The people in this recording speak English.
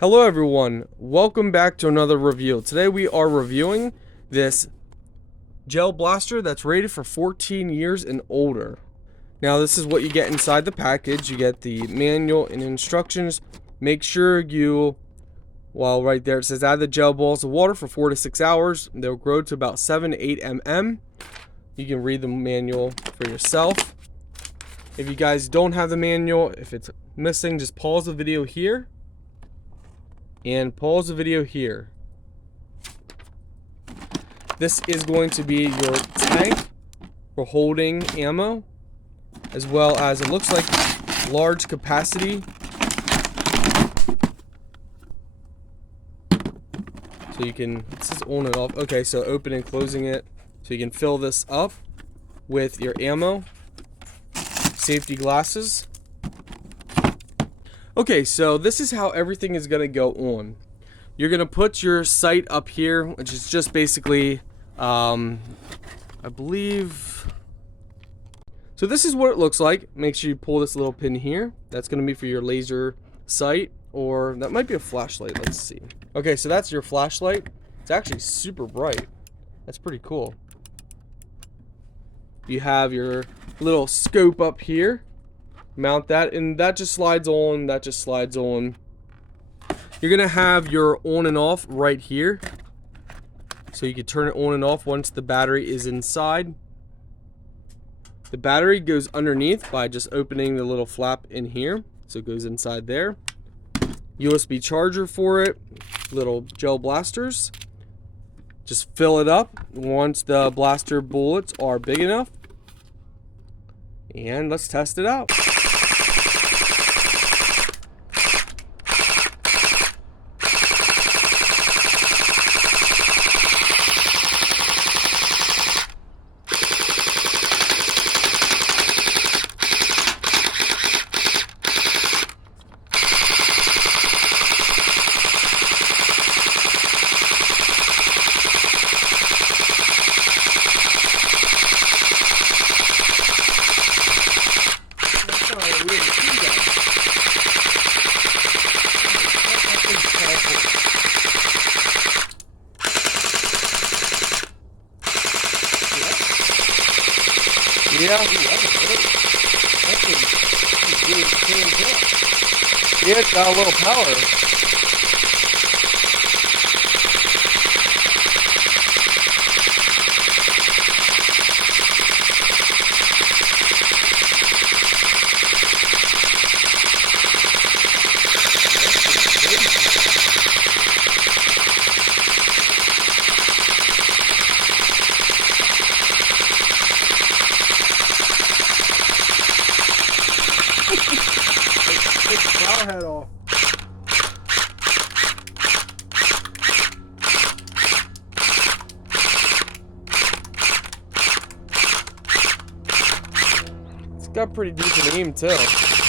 Hello everyone, welcome back to another review. Today we are reviewing this gel blaster that's rated for 14 years and older. Now this is what you get inside the package. You get the manual and instructions. Make sure you, well, right there it says add the gel balls of water for 4 to 6 hours. They'll grow to about 7 to 8 mm. You can read the manual for yourself. If you guys don't have the manual, if it's missing, just pause the video here. And pause the video here. This is going to be your tank for holding ammo, as well as it looks like large capacity. So you can, this is on and off. Okay, so open and closing it. So you can fill this up with your ammo, safety glasses. Okay, so this is how everything is going to go on. You're going to put your sight up here, which is just basically, I believe... So this is what it looks like. Make sure you pull this little pin here. That's going to be for your laser sight, or that might be a flashlight. Let's see. Okay, so that's your flashlight. It's actually super bright. That's pretty cool. You have your little scope up here. Mount that, and that just slides on, that just slides on. You're gonna have your on and off right here, so you can turn it on and off once the battery is inside. The battery goes underneath by just opening the little flap in here, so it goes inside there. USB charger for it, little gel blasters. Just fill it up once the blaster bullets are big enough, and let's test it out. Yeah, it's got a little power. Take the flower hat off. It's got pretty decent aim too.